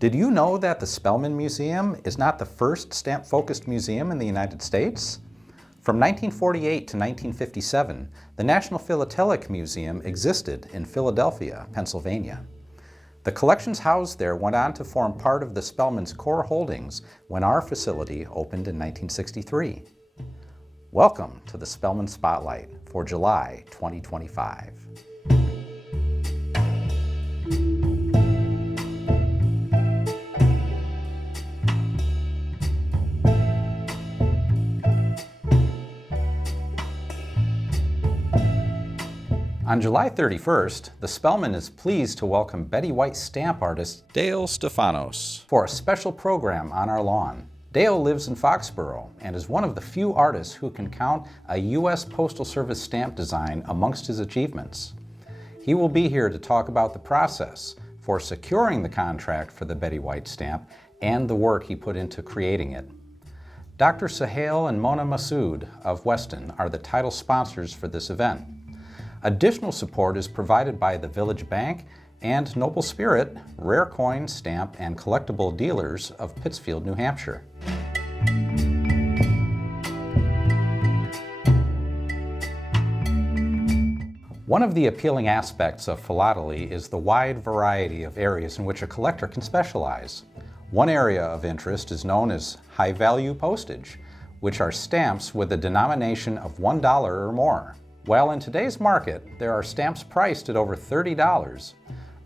Did you know that the Spellman Museum is not the first stamp-focused museum in the United States? From 1948 to 1957, the National Philatelic Museum existed in Philadelphia, Pennsylvania. The collections housed there went on to form part of the Spellman's core holdings when our facility opened in 1963. Welcome to the Spellman Spotlight for July 2025. On July 31st, the Spellman is pleased to welcome Betty White stamp artist Dale Stephanos for a special program on our lawn. Dale lives in Foxborough and is one of the few artists who can count a U.S. Postal Service stamp design amongst his achievements. He will be here to talk about the process for securing the contract for the Betty White stamp and the work he put into creating it. Dr. Sahel and Mona Massoud of Weston are the title sponsors for this event. Additional support is provided by the Village Bank and Noble Spirit, rare coin, stamp, and collectible dealers of Pittsfield, New Hampshire. One of the appealing aspects of philately is the wide variety of areas in which a collector can specialize. One area of interest is known as high-value postage, which are stamps with a denomination of $1 or more. While in today's market, there are stamps priced at over $30.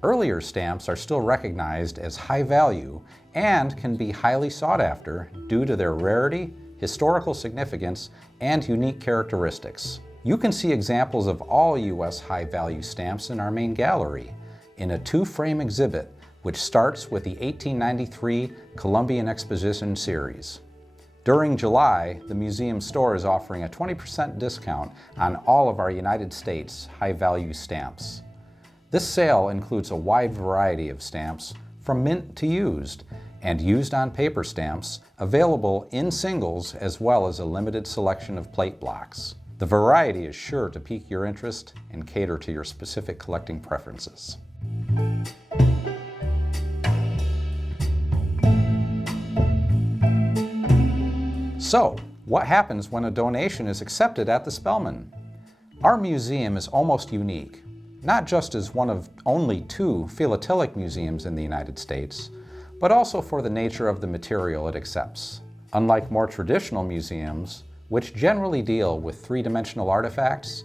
Earlier stamps are still recognized as high value and can be highly sought after due to their rarity, historical significance, and unique characteristics. You can see examples of all U.S. high-value stamps in our main gallery in a two-frame exhibit, which starts with the 1893 Columbian Exposition Series. During July, the museum store is offering a 20% discount on all of our United States high-value stamps. This sale includes a wide variety of stamps, from mint to used, and used on paper stamps, available in singles as well as a limited selection of plate blocks. The variety is sure to pique your interest and cater to your specific collecting preferences. So, what happens when a donation is accepted at the Spellman? Our museum is almost unique, not just as one of only two philatelic museums in the United States, but also for the nature of the material it accepts. Unlike more traditional museums, which generally deal with three-dimensional artifacts,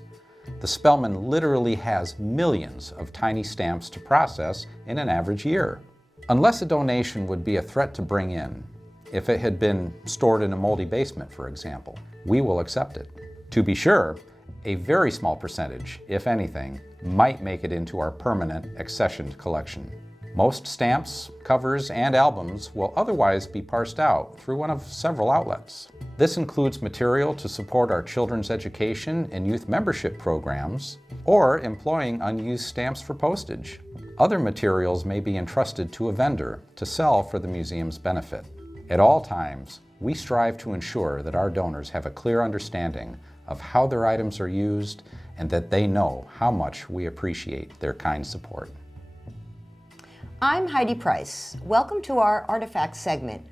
the Spellman literally has millions of tiny stamps to process in an average year. Unless a donation would be a threat to bring in, if it had been stored in a moldy basement, for example, we will accept it. To be sure, a very small percentage, if anything, might make it into our permanent accessioned collection. Most stamps, covers, and albums will otherwise be parsed out through one of several outlets. This includes material to support our children's education and youth membership programs, or employing unused stamps for postage. Other materials may be entrusted to a vendor to sell for the museum's benefit. At all times, we strive to ensure that our donors have a clear understanding of how their items are used and that they know how much we appreciate their kind support. I'm Heidi Price. Welcome to our Artifacts segment.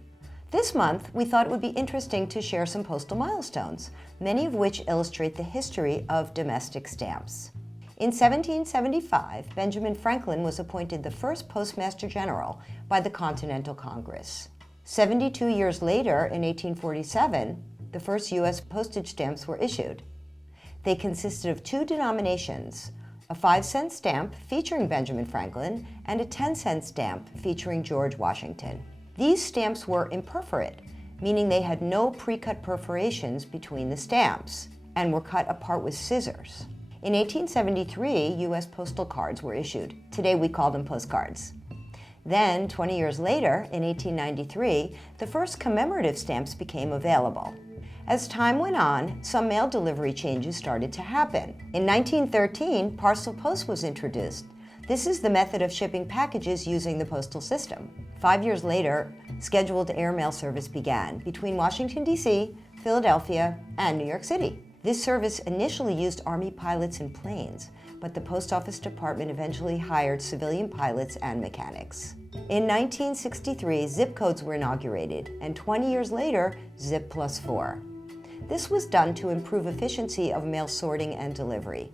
This month, we thought it would be interesting to share some postal milestones, many of which illustrate the history of domestic stamps. In 1775, Benjamin Franklin was appointed the first Postmaster General by the Continental Congress. 72 years later, in 1847, the first U.S. postage stamps were issued. They consisted of two denominations, a 5-cent stamp featuring Benjamin Franklin and a 10-cent stamp featuring George Washington. These stamps were imperforate, meaning they had no pre-cut perforations between the stamps and were cut apart with scissors. In 1873, U.S. postal cards were issued. Today we call them postcards. Then, 20 years later, in 1893, the first commemorative stamps became available. As time went on, some mail delivery changes started to happen. In 1913, parcel post was introduced. This is the method of shipping packages using the postal system. 5 years later, scheduled airmail service began between Washington, D.C., Philadelphia, and New York City. This service initially used Army pilots and planes, but the Post Office Department eventually hired civilian pilots and mechanics. In 1963, zip codes were inaugurated, and 20 years later, zip +4. This was done to improve efficiency of mail sorting and delivery.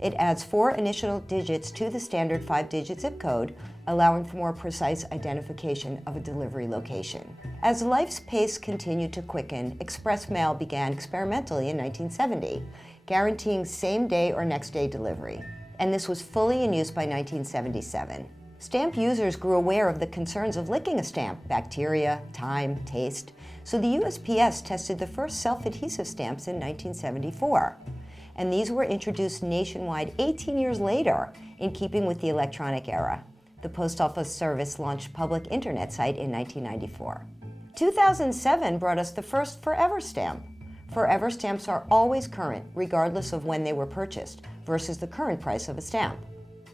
It adds 4 initial digits to the standard 5-digit zip code, allowing for more precise identification of a delivery location. As life's pace continued to quicken, express mail began experimentally in 1970, guaranteeing same-day or next-day delivery. And this was fully in use by 1977. Stamp users grew aware of the concerns of licking a stamp, bacteria, time, taste, so the USPS tested the first self-adhesive stamps in 1974. And these were introduced nationwide 18 years later, in keeping with the electronic era. The Post Office Service launched public internet site in 1994. 2007 brought us the first Forever stamp. Forever stamps are always current, regardless of when they were purchased, versus the current price of a stamp.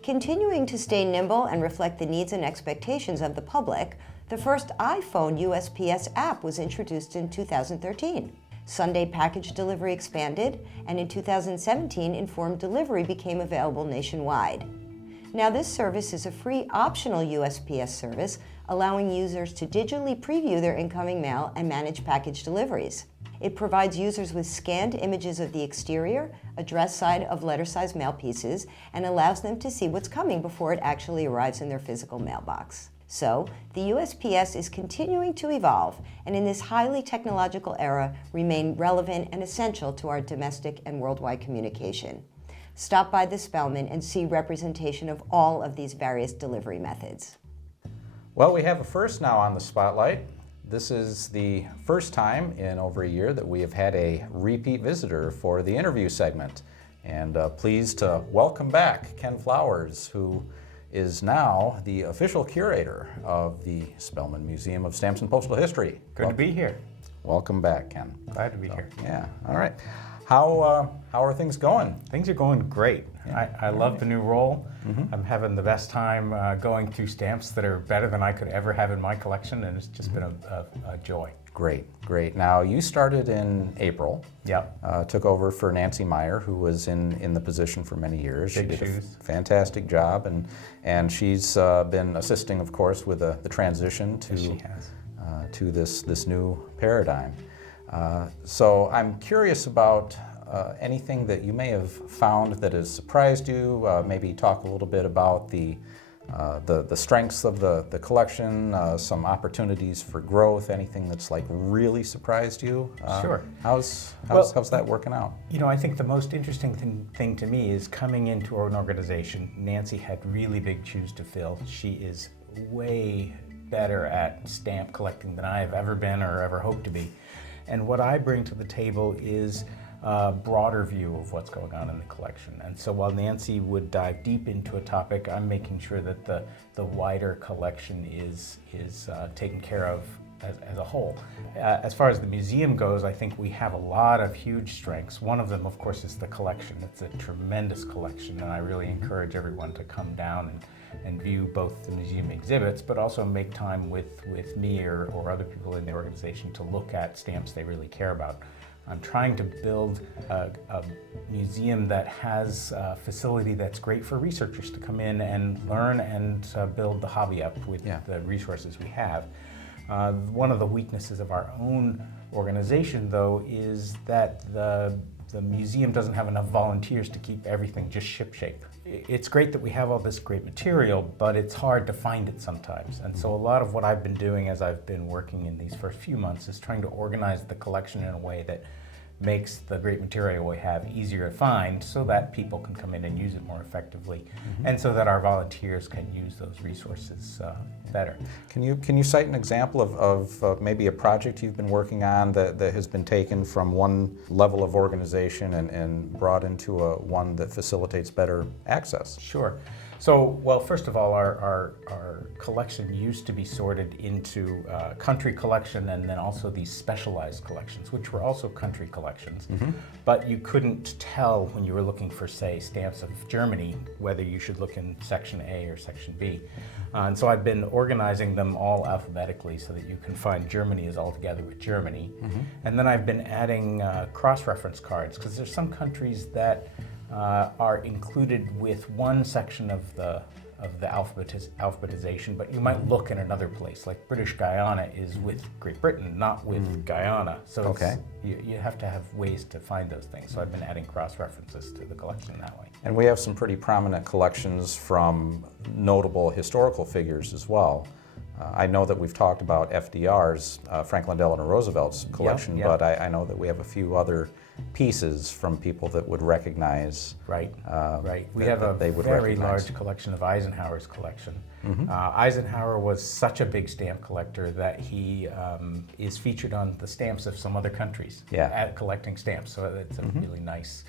Continuing to stay nimble and reflect the needs and expectations of the public, the first iPhone USPS app was introduced in 2013. Sunday package delivery expanded, and in 2017, informed delivery became available nationwide. Now, this service is a free optional USPS service, allowing users to digitally preview their incoming mail and manage package deliveries. It provides users with scanned images of the exterior, address side of letter-sized mail pieces, and allows them to see what's coming before it actually arrives in their physical mailbox. So, the USPS is continuing to evolve, and in this highly technological era, remain relevant and essential to our domestic and worldwide communication. Stop by the Spellman and see representation of all of these various delivery methods. Well, we have a first now on the spotlight. This is the first time in over a year that we have had a repeat visitor for the interview segment. And pleased to welcome back Ken Flowers, who is now the official curator of the Spellman Museum of Stamps and Postal History. Good to be here. Welcome back, Ken. Glad to be here. Yeah, all right. How are things going? Things are going great. Yeah. I love the new role. I'm having the best time going through stamps that are better than I could ever have in my collection, and it's just been a joy. Great, great. Now, you started in April. Yep. Took over for Nancy Meyer, who was in the position for many years. Big she did shoes. a fantastic job, and she's been assisting, of course, with the transition to, Yes, she has. To this new paradigm. So I'm curious about anything that you may have found that has surprised you. Maybe talk a little bit about the strengths of the collection, some opportunities for growth, anything that's like really surprised you. Sure. How's that working out? You know, I think the most interesting thing to me is coming into an organization. Nancy had really big shoes to fill. She is way better at stamp collecting than I have ever been or ever hoped to be. And what I bring to the table is a broader view of what's going on in the collection. And so while Nancy would dive deep into a topic, I'm making sure that the wider collection is taken care of as a whole. As far as the museum goes, I think we have a lot of huge strengths. One of them, of course, is the collection. It's a tremendous collection, and I really encourage everyone to come down and view both the museum exhibits, but also make time with me or other people in the organization to look at stamps they really care about. I'm trying to build a museum that has a facility that's great for researchers to come in and learn and build the hobby up with the resources we have. One of the weaknesses of our own organization, though, is that the museum doesn't have enough volunteers to keep everything just shipshape. It's great that we have all this great material, but it's hard to find it sometimes. And so a lot of what I've been doing as I've been working in these first few months is trying to organize the collection in a way that makes the great material we have easier to find so that people can come in and use it more effectively, and so that our volunteers can use those resources better. Can you cite an example of maybe a project you've been working on that has been taken from one level of organization and brought into one that facilitates better access? Sure. So, well, first of all, our collection used to be sorted into country collection and then also these specialized collections, which were also country collections. But you couldn't tell when you were looking for, say, stamps of Germany, whether you should look in section A or section B. And so I've been organizing them all alphabetically so that you can find Germany is all together with Germany. And then I've been adding cross-reference cards, because there's some countries that are included with one section of the the alphabetization, but you might look in another place. Like British Guyana is with Great Britain, not with Guyana. So Okay. you have to have ways to find those things. So I've been adding cross-references to the collection that way. And we have some pretty prominent collections from notable historical figures as well. I know that we've talked about FDR's, Franklin Delano Roosevelt's collection, yep. but I know that we have a few other pieces from people that would recognize. Right. We that- have a that they would very recognize. large collection of Eisenhower's collection. Eisenhower was such a big stamp collector that he is featured on the stamps of some other countries at collecting stamps. So it's a really nice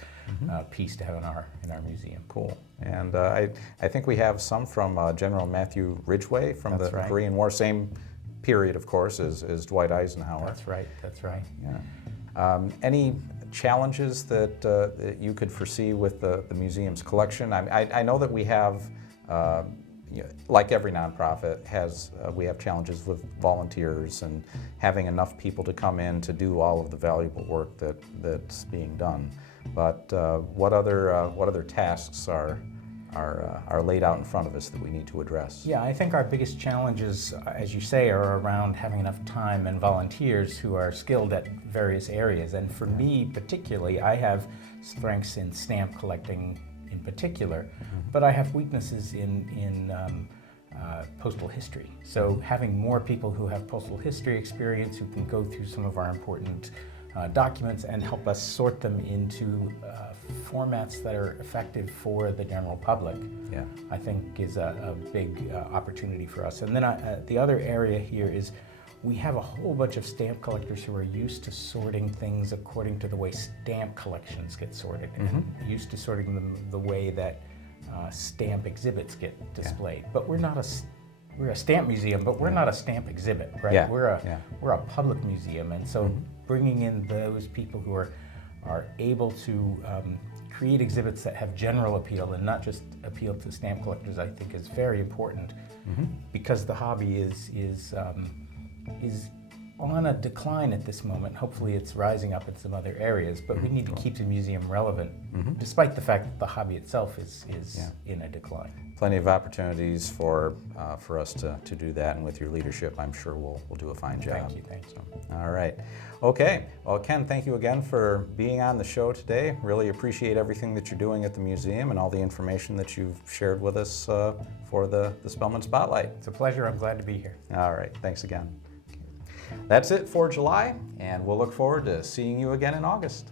piece to have in our museum. Cool. And I think we have some from General Matthew Ridgway from That's the right. Korean War, same period, of course, as Dwight Eisenhower. That's right. Yeah. Any challenges that you could foresee with the museum's collection? I know that we have, like every nonprofit, we have challenges with volunteers and having enough people to come in to do all of the valuable work that's being done. But what other tasks are laid out in front of us that we need to address? Yeah, I think our biggest challenges, as you say, are around having enough time and volunteers who are skilled at various areas. And for me particularly, I have strengths in stamp collecting in particular, but I have weaknesses in postal history. So having more people who have postal history experience, who can go through some of our important documents and help us sort them into formats that are effective for the general public, I think is a big opportunity for us. And then the other area here is we have a whole bunch of stamp collectors who are used to sorting things according to the way stamp collections get sorted, and used to sorting them the way that stamp exhibits get displayed. But we're a stamp museum, but we're not a stamp exhibit, right? Yeah. We're a public museum, and so bringing in those people who are able to create exhibits that have general appeal and not just appeal to stamp collectors, I think is very important, because the hobby is on a decline at this moment. Hopefully it's rising up in some other areas, but we need to keep the museum relevant, despite the fact that the hobby itself is in a decline. Plenty of opportunities for us to do that, and with your leadership, I'm sure we'll do a fine job. Thank you. All right. Okay. Well, Ken, thank you again for being on the show today. Really appreciate everything that you're doing at the museum and all the information that you've shared with us for the Spellman Spotlight. It's a pleasure. I'm glad to be here. All right. Thanks again. That's it for July, and we'll look forward to seeing you again in August.